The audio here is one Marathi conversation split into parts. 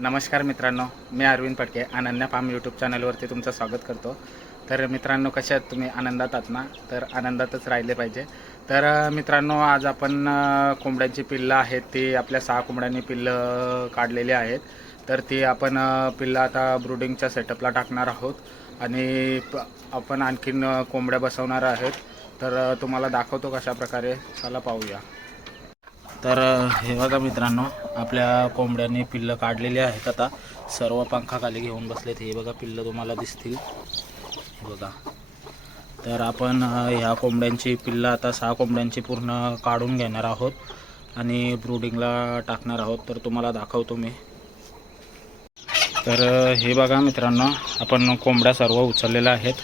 नमस्कार मित्रांनो मी अरविंद पटके अनन्या फार्म यूट्यूब चॅनलवरती तुमचं स्वागत करतो. तर मित्रांनो कशा आहेत तुम्ही? आनंदात आहात ना? तर आनंदातच राहिले पाहिजे. तर मित्रांनो आज आपण कोंबड्यांची पिल्लं आहेत ती आपल्या सहा कोंबड्यांनी पिल्लं काढलेली आहेत. तर ती आपण पिल्लं आता ब्रुडिंगच्या सेटअपला टाकणार आहोत. आणि प- आपण आणखीन कोंबड्या बसवणार आहेत. तर तुम्हाला दाखवतो कशा प्रकारे चला पाहूया. तर हे बघा मित्रांनो आपल्या कोंबड्यांनी पिल्लं काढलेली आहेत आता. सर्व पंखाखाली घेऊन बसलेत. हे बघा पिल्लं तुम्हाला दिसतील. हे बघा. तर आपण ह्या कोंबड्यांची पिल्लं आता सहा कोंबड्यांची पूर्ण काढून घेणार आहोत आणि ब्रूडिंगला टाकणार आहोत. तर तुम्हाला दाखवतो मी. तर हे बघा मित्रांनो आपण कोंबड्या सर्व उचललेल्या आहेत.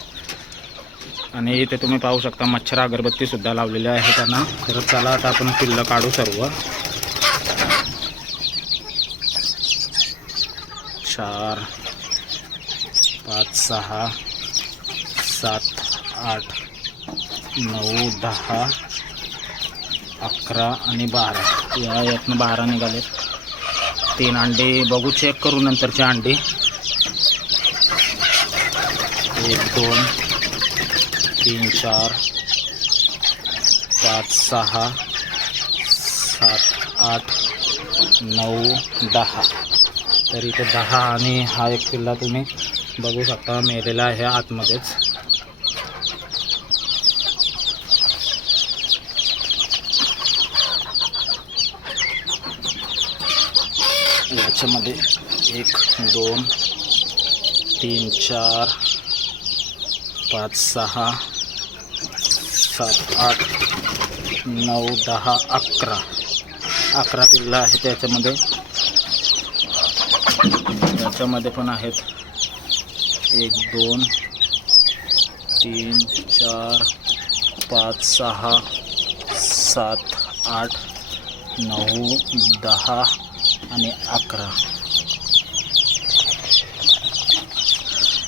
आणि इथे तुम्ही पाहू शकता मच्छर अगरबत्ती सुद्धा लावलेली आहे त्यांना. तर चला आता आपण पिल्लं काढू सर्व. चार पाच सहा सात आठ नऊ दहा अकरा आणि बारा. या यातनं बारा निघाले तीन अंडे बघू चेक करू नंतरचे अंडे. एक दोन तीन चार पाच सहा सात आठ नऊ दहा. तर इथे दहा आणि हा एक किल्ला तुम्ही बघू शकता मेलेला आहे आतमध्येच. याच्यामध्ये एक दोन तीन चार पाच सहा सात आठ नऊ दहा अकरा. अकरा पिल्लं आहे त्याच्यामध्ये याच्यामध्ये पण आहेत. एक दोन तीन चार पाच सहा सात आठ नऊ दहा आणि अकरा.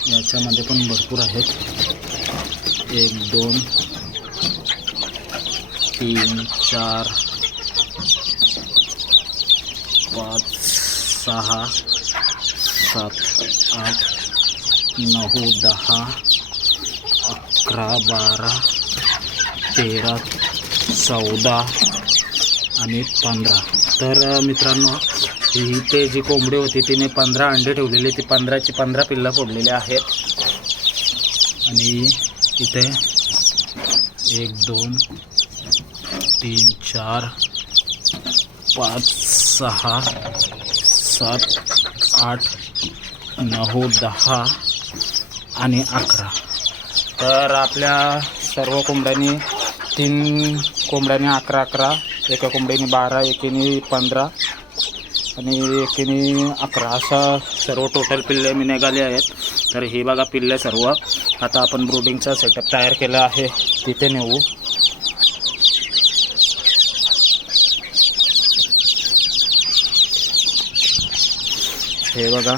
याच्यामध्ये पण भरपूर आहेत. एक दोन तीन चार पाच सहा सात आठ नऊ दहा अकरा बारा तेरा चौदा आणि पंधरा. तर मित्रांनो इथे जी कोंबडी होती तिने पंधरा अंडे ठेवलेली. ती पंधराची पंधरा पिल्लं फोडलेली आहेत. आणि इथे एक दोन तीन चार पाच सहा सात आठ नऊ दहा आणि अकरा. तर आपल्या सर्व कोंबड्यांनी तीन कोंबड्यांनी अकरा अकरा एका कोंबडीने बारा एकीने पंधरा आणि एकीने अकरा. असा सर्व टोटल पिल्ले मी निघाले आहेत. तर ही बघा पिल्ले सर्व. आता आपण ब्रुडिंगचा सेटअप तयार केला आहे. तिथे नेऊ. हे बघा.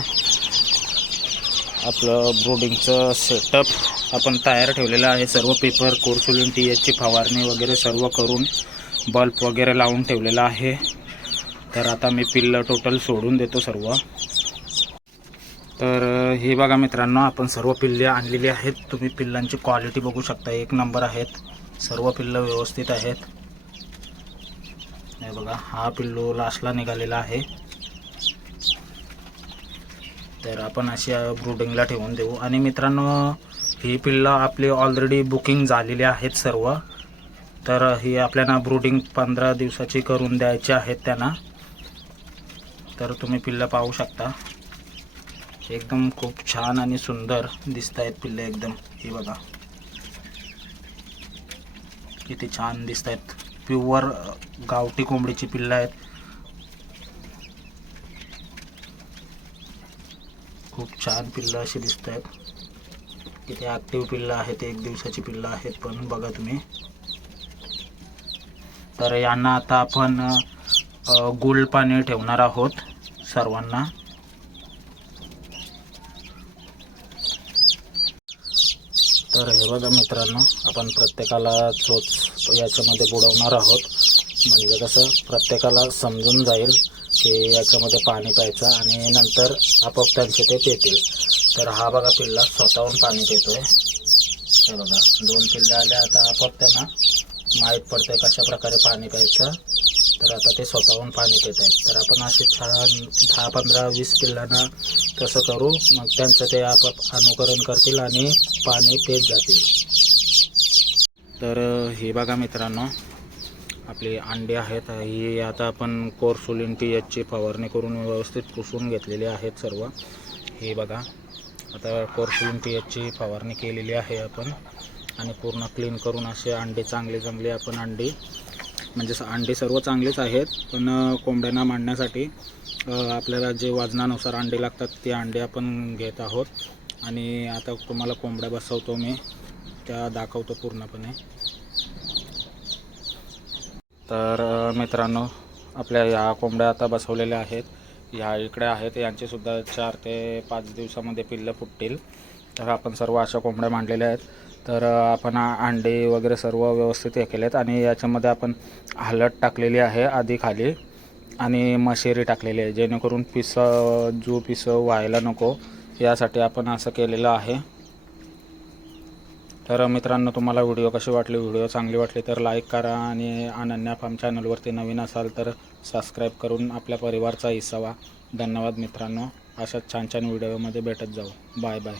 आपलं ब्रोडिंगचं सेटअप आपण तयार ठेवलेलं आहे. सर्व पेपर कोर्सुलिन टी एचची फवारणी वगैरे सर्व करून बल्ब वगैरे लावून ठेवलेलं आहे. तर आता मी पिल्लं टोटल सोडून देतो सर्व. तर हे बघा मित्रांनो आपण सर्व पिल्ले आणलेली आहेत. तुम्ही पिल्लांची क्वालिटी बघू शकता. एक नंबर आहेत. सर्व पिल्लं व्यवस्थित आहेत. हे बघा हा पिल्लू लास्टला निघालेला आहे. तर आपण अशी ब्रुडिंगला ठेवून देऊ. आणि मित्रांनो ही पिल्लं आपली ऑलरेडी बुकिंग झालेली आहेत सर्व. तर ही आपल्याला ब्रुडिंग पंधरा दिवसाची करून द्यायची आहेत त्यांना. तर तुम्ही पिल्लं पाहू शकता. एकदम खूप छान आणि सुंदर दिसत आहेत पिल्लं एकदम. ही बघा. किती छान दिसत आहेत प्युअर गावठी कोंबडीची पिल्लं आहेत. खूप छान पिल्लं अशी दिसत आहेत इथे ॲक्टिव्ह पिल्लं आहेत एक दिवसाची पिल्लं आहेत पण बघा तुम्ही. तर यांना आता आपण गोल्ड पाणी ठेवणार आहोत सर्वांना. तर हे बघा मित्रांनो आपण प्रत्येकाला चोच याच्यामध्ये बुडवणार आहोत. म्हणजे कसं प्रत्येकाला समजून जाईल ते याच्यामध्ये पाणी प्यायचं आणि नंतर आपोआप त्यांचे ते पेतील. तर हा बघा पिल्ला स्वतःहून पाणी पितोय. हे बघा दोन पिल्ले आले आता आपोआप त्यांना माहीत पडतंय कशा प्रकारे पाणी प्यायचं. तर आता ते स्वतःहून पाणी पित आहेत. तर आपण असे छान दहा पंधरा वीस पिल्लांना तसं करू मग त्यांचं ते आपोआप अनुकरण करतील आणि पाणी पित जातील. तर हे बघा मित्रांनो आपली अंडी आहेत ही आता आपण कोर्सुलिन टी एचची फवारणी करून व्यवस्थित पुसून घेतलेली आहेत सर्व. हे बघा आता कोर्सुलिन टी एचची फवारणी केलेली आहे आपण. आणि पूर्ण क्लीन करून असे अंडे चांगले चांगले आपण अंडी. म्हणजे अंडे सर्व चांगलेच आहेत पण कोंबड्यांना मांडण्यासाठी आपल्याला जे वजनानुसार अंडे लागतात ते अंडे आपण घेत आहोत. आणि आता तुम्हाला कोंबड्या बसवतो मी त्या दाखवतो पूर्णपणे. तर मित्रांनो आपल्या ह्या कोंबड्या आता बसवलेल्या आहेत. ह्या इकडे आहेत. यांचेसुद्धा चार ते पाच दिवसामध्ये पिल्लं फुटतील. तर आपण सर्व अशा कोंबड्या मांडलेल्या आहेत. तर आपण अंडे वगैरे सर्व व्यवस्थित हे केलेत आणि याच्यामध्ये आपण हलट टाकलेली आहे आधी खाली आणि मशेरी टाकलेली आहे. जेणेकरून पिसं जू पिसं व्हायला नको. यासाठी आपण असं केलेलं आहे. तर मित्रांनो तुम्हाला व्हिडिओ कशी वाटली? व्हिडिओ चांगली वाटली तर लाईक करा आणि अनन्या फार्म चॅनलवरती नवीन असाल तर सबस्क्राईब करून आपल्या परिवारचा हिस्सा व्हा. धन्यवाद मित्रांनो. अशाच छान छान व्हिडिओमध्ये भेटत जाऊ. Bye bye